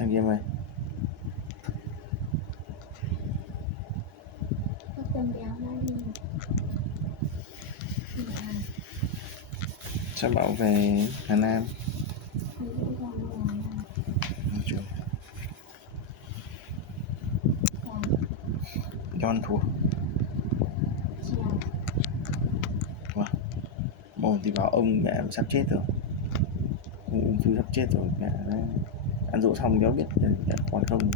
thằng Diêm ơi. Sao bảo về Hà Nam? John thua. Wow. Ồ thì bảo ông mẹ sắp chết rồi, ung thư sắp chết rồi, mẹ ăn dỗ xong cháu biết còn không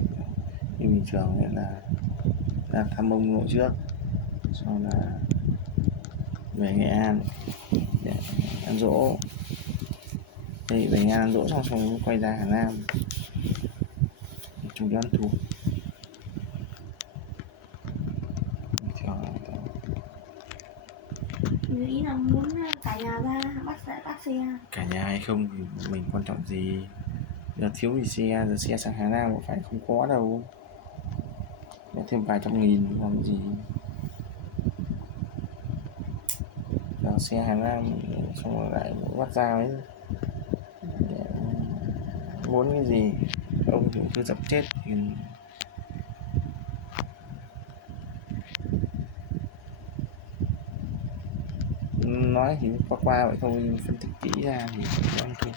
như bình thường nên là ra thăm ông nội trước, sau là về Nghệ An để ăn dỗ. Thì về Nghệ An ăn dỗ xong quay ra Hà Nam chúng ăn thua. Ý là muốn cả nhà ra bắt xe. Cả nhà hay không thì mình quan trọng gì, giờ thiếu gì xe, giờ xe sang Hà Nam phải không có đâu, để thêm vài trăm nghìn làm gì. Giờ xe Hà Nam xong rồi lại bắt ra ấy, muốn cái gì ông thì cứ dập chết thì nói thì qua vậy thôi, phân tích kỹ ra thì không thôi.